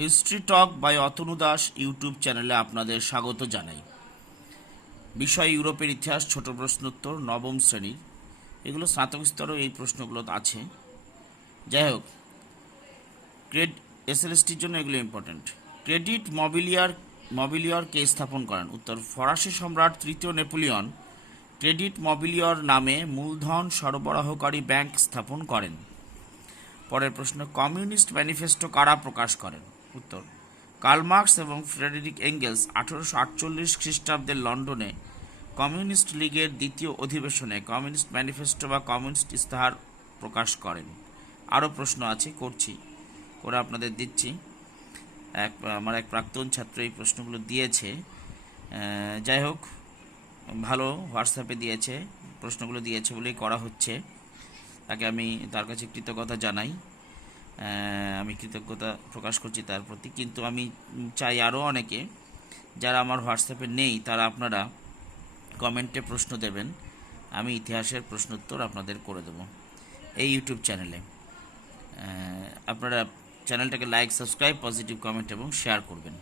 History talk by Atanu Das YouTube চ্যানেলে আপনাদের স্বাগত জানাই। বিষয় ইউরোপের ইতিহাস, ছোট প্রশ্নোত্তর, নবম শ্রেণির এগুলো স্নাতক স্তরেও এই প্রশ্নগুলো আছে। যাই হোক, ক্রেড এসএলএসটির জন্য এগুলো ইম্পর্ট্যান্ট ক্রেডিট মবিলিয়ার মবিলিয়র কে স্থাপন করেন। উত্তর, ফরাসি সম্রাট তৃতীয় নেপোলিয়ন ক্রেডিট মবিলিয়র নামে মূলধন সরবরাহকারী ব্যাংক স্থাপন করেন। পরের প্রশ্ন, কমিউনিস্ট ম্যানিফেস্টো কারা প্রকাশ করেন? উত্তর। কার্ল মার্কস এবং ফ্রেডেরিক এঙ্গেলস আঠারোশো আটচল্লিশ খ্রিস্টাব্দের লন্ডনে কমিউনিস্ট লীগের দ্বিতীয় অধিবেশনে কমিউনিস্ট ম্যানিফেস্টো বা কমিউনিস্ট ইস্তাহার প্রকাশ করেন। আরও প্রশ্ন আছে, করছি। করে আপনাদের দিচ্ছি। এক, আমার এক প্রাক্তন ছাত্র এই প্রশ্নগুলো দিয়েছে। যাই হোক, ভালো হোয়াটসঅ্যাপে দিয়েছে, প্রশ্নগুলো দিয়েছে বলেই করা হচ্ছে। তাকে আমি তার কাছে কৃতজ্ঞতা জানাই। আমি কৃতজ্ঞতা প্রকাশ করছি তার প্রতি। কিন্তু আমি চাই আরও অনেকে, যারা আমার হোয়াটসঅ্যাপে নেই, তারা আপনারা কমেন্টে প্রশ্ন দেবেন। আমি ইতিহাসের প্রশ্নোত্তর আপনাদের করে দেব এই ইউটিউব চ্যানেলে। আপনারা চ্যানেলটাকে লাইক, সাবস্ক্রাইব, পজিটিভ কমেন্ট এবং শেয়ার করবেন।